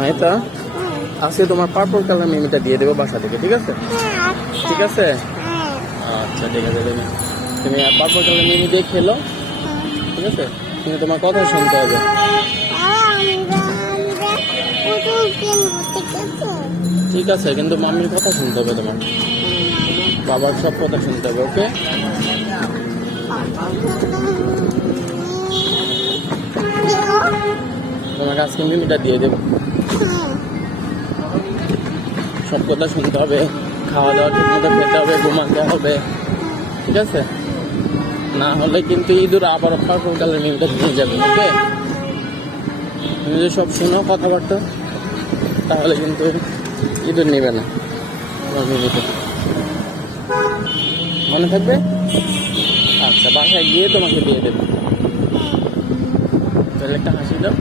হয় তা আজকে তোমার পার্পল কালার মিমিটা দিয়ে দেবো বাসা থেকে, ঠিক আছে? ঠিক আছে, আচ্ছা ঠিক আছে। তুমি পার্পল কালার মিমি দিয়ে খেলো, ঠিক আছে? কিন্তু তোমার কথা শুনতে হবে। ঠিক আছে, কিন্তু মাম্মির কথা শুনতে হবে, তোমার বাবার সব কথা শুনতে হবে, ওকে? তোমাকে আজকে মিমিটা দিয়ে দেবো, সব কথা শুনতে হবে, খাওয়া দাওয়া ঠিক মতো খেতে হবে, ঘুমাতে হবে, ঠিক আছে? না হলে কিন্তু ইঁদুর আবার পার্পল কালার মিমিটা নিয়ে যাবে, ওকে? তুমি যদি সব শোনো কথাবার্তা, তাহলে কিন্তু ইঁদুর নেবে না তোমার মিমিতে, মনে থাকবে? আচ্ছা, বাসায় গিয়ে তোমাকে দিয়ে দেবো। তাহলে একটা হাসি দাও।